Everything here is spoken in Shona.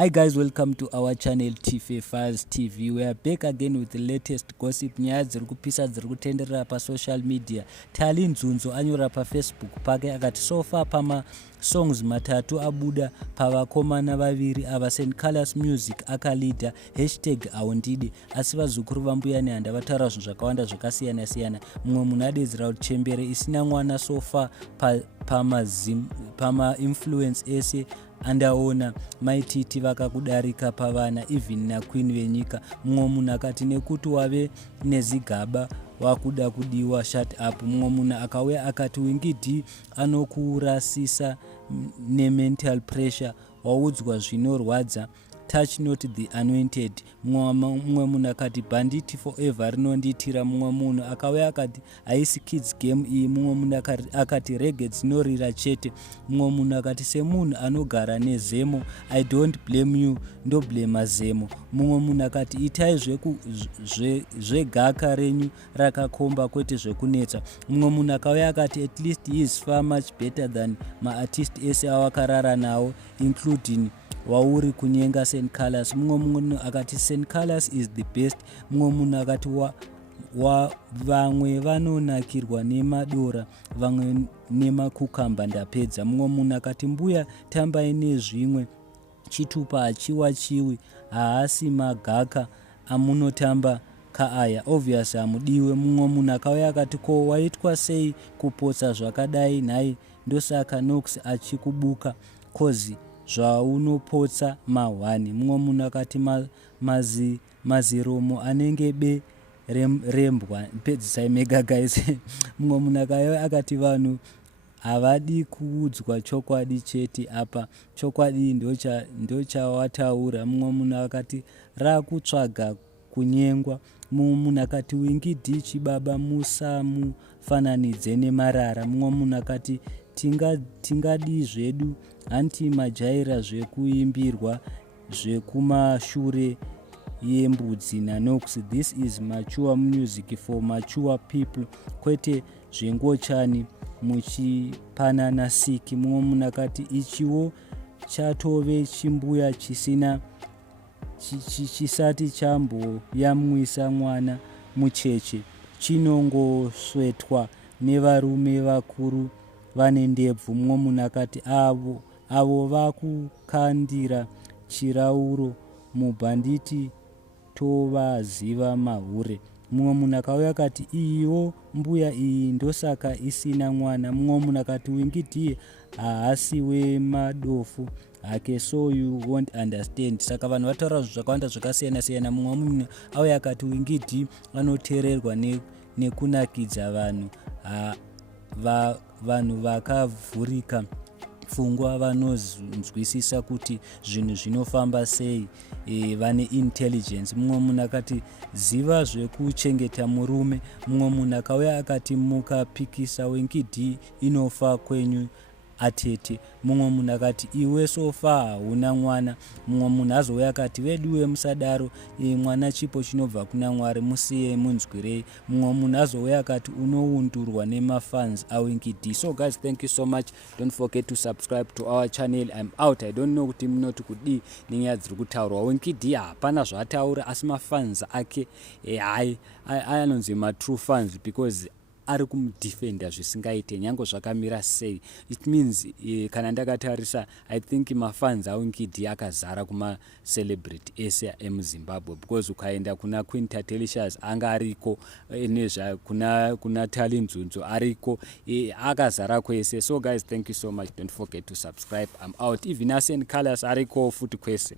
Hi guys, welcome to our channel TV Files TV. We are back again with the latest gossip. Nyaya dziri kupisa dziri kutenderera pa social media. Tallyn Ndudzo anyora pa Facebook pake akati so far pama songs matatu abuda pava komana vaviri ava St. Calaz music akalidha #awundidi asi vazukuru vambuya nehanda vataura zvinhu zvakawanda zvakasiyana siyana. Mumwe munhu adedzera kuti chembere isina mwana so far pama influence ese andaona maititi vakakudarika pavana even naqueen venyika. Mumwe munhu akati nekuti wave nezigaba wakuda kudiwa shut up. Mumwe munhu akauya akati wingidi anokurasisa nemental pressure waudzwa zvinorwadza touch not the anointed. Mumwe munhu akati banditi forever rinonditira. Mumwe munhu akauya akati haisi kids game iyi. Mumwe munhu akati rege dzinorira chete. Mumwe munhu akati semunhu anogara nezemo I don't blame you, ndoblema zemo. Mumwe munhu akati itai zvegaka renyu rakakomba kwete zvekunetsa. Mumwe munhu akauya akati at least he is far much better than maartist ese awakarara nawo including wauri kunyenga St. Calaz. Mumwe munhu akati St. Calaz is the best. Mumwe munhu akati vamwe vanonakirwa nemadora vamwe nemakukamba ndapedza. Mumwe munhu akati mbuya tambai nezvimwe chitupa hachiwachiwi haasi magaka amunotamba kaaya obvious hamudiwe. Mumwe munhu akauya akati ko waitwa sei kupotsa zvakadai nhai ndosaka Nox achikubuka kozi zvaunopotsa mahwani. Mumwe munhu akati maziromo anenge rembwa pedzisai mega guys. Mumwe munhu akauya akati vanhu havadi kuudzwa chokwadi chete apa chokwadi ndochawataura. Mumwe munhu akati rakutsvaga kunyengwa. Mumwe munhu akati wingidi chibaba musamufananidze nemarara. Mumwe munhu akati tingadi zvedu hanti majaira zvekuimbirwa zvekumashure yembudzi naNox. This is mature music for mature people kwete zvengochani muchipanana siki. Mumwe munhu akati ichiwo chatove chimbuya chisati chamboyamwisa mwana mucheche chinongosvetwa nevarume vakuru vane ndebvu. Mumwe munhu akati avo vakukandira chirauro mubhanditi tovaziva mahure. Mumwe munhu akauya akati iyiwo mbuya iyi ndosaka isina mwana. Mumwe munhu akati wingidi haasi wemadofu hake so you won't understand. Saka vanhu vataura zvinhu zvakawanda zvakasiyana siyana. Mumwe munhu auya akati wingidi anoteererwa nekunakidza vanhu vakavhurika pfungwa vanonzwisisa kuti zvinhu zvinofamba sei vane intelligence. Mumwe munhu akati ziva zvekuchengeta murume. Mumwe munhu akauya akati mukapikisa wingidi inofa kwenyu atete. Mumwe munhu akati iwe sofa hauna mwana. Mumwe munhu azouya akati veduwe musadaro mwana chipo chinobva kuna Mwari musiye munzwirei. Mumwe munhu azouya akati unoundurwa nemafans awingidi. So guys, thank you so much. Don't forget to subscribe to our channel. I'm out. I don't know kuti munoti kudi nenyaya dziri kutaurwa. Wingidi hapana zvataura asi mafans ake hai anonzi ma-true fans because ari kumudefenda zvisingaite nyange zvakamira sei. It means kana ndakatarisa I think mafans awingidi akazara kuma celebrity ese emuZimbabwe because ukaenda kuna Queen Tatelicious anga ariko nezva kuna Tallyn Ndudzo ariko akazara kwese. So guys, thank you so much. Don't forget to subscribe. I'm out. Even St. Calaz ariko futi kwese.